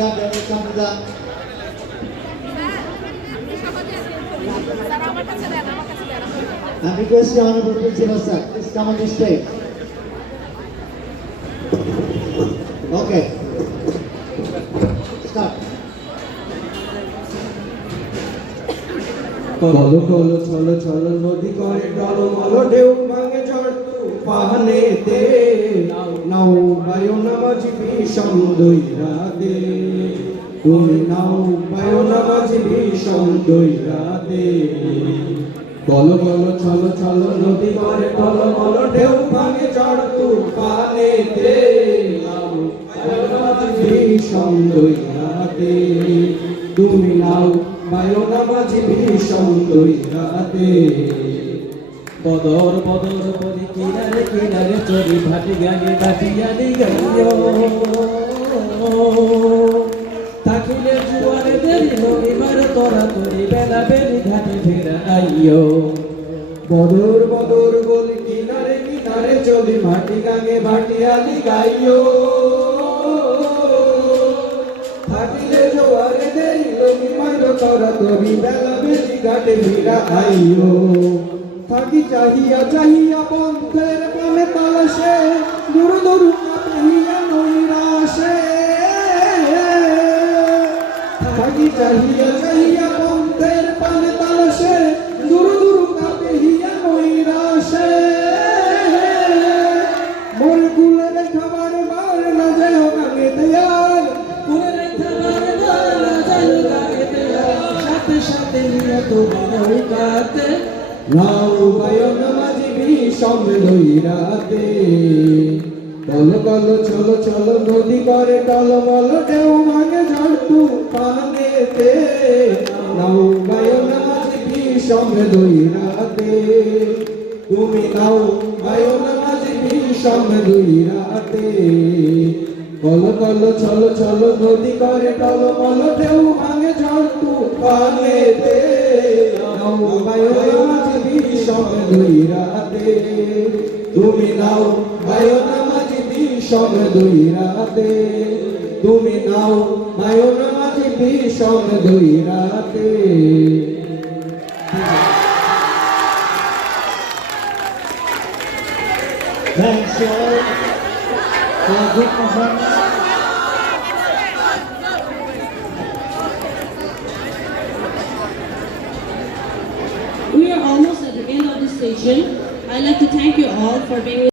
আমার দেন আমার I'm requesting Honorable Principal Sir, please come on the stage. Okay. Start. কলো কলো ছলো ছলো নদী করে টলমল ঢেউ ভাঙে ঝড় তুফানেতে নাও বায়ু নামাজি ভীষণ দৈরাতে তুমি নাও বায়ু নামাজি ভীষণ দৈরাতে কলো কলো ছলো ছলো, নদী করে টলমল ঢেউ ভাঙে নাও বায়ু নামাজি ভীষণ দৈরাতে তুমি নাও বায়ু নামাজি ভীষণ দৈরাতে বদর বদর বলি কিনারে কিনারে চরি, ভাটি গাগে ভাটিয়ালি গাইও। থাকিলে জুয়ারে দেরি নদীমার তোরা তরি বেলা বেরি ঘাটে ফেরা আইও বদর বদর বলি কিনারে কিনারে চলি ভাটি গাগে ভাটিয়ালি গাইও থাকিলে জোয়ারে দেরি নদীমার তোরা তরি বেলা বেরি ঘাটে ফেরা আইও থাকি চাহিয়া চাহিয়া পন্থের পানে তালসে দূর দূর কাপিয়া নৈরাসে থাকি চাহিয়া চাহিয়া পন্থের পানে তালসে দূর দূর কাপিয়া নৈরাসে মোর কুলের খাবার বার না যায় গাগে দেয়ার কুলের খাবার সাথে সাথে নিয়ে তুমি নৌকাতে নাও বায়ন মাঝি বিষম লইরাতে কল কল চলো চলো নদী করে টল বল ঢেউ ভাঙে ঝড় তুফানেতে নাও বায়ন মাঝি বিষম লইরাতে তুমি নাও বায়ন মাঝি বিষম লইরাতে কল কল চলো চলো নদী করে টল বল ঢেউ ভাঙে ঝড় তুফানেতে নাও মাঝি বিষম লইরাতে তুমি নাও বায়ন মাঝি বিষম লইরাতে তুমি নাও বায়ন মাঝি বিষম লইরাতে Thanks all for a. session. I'd like to thank you all for being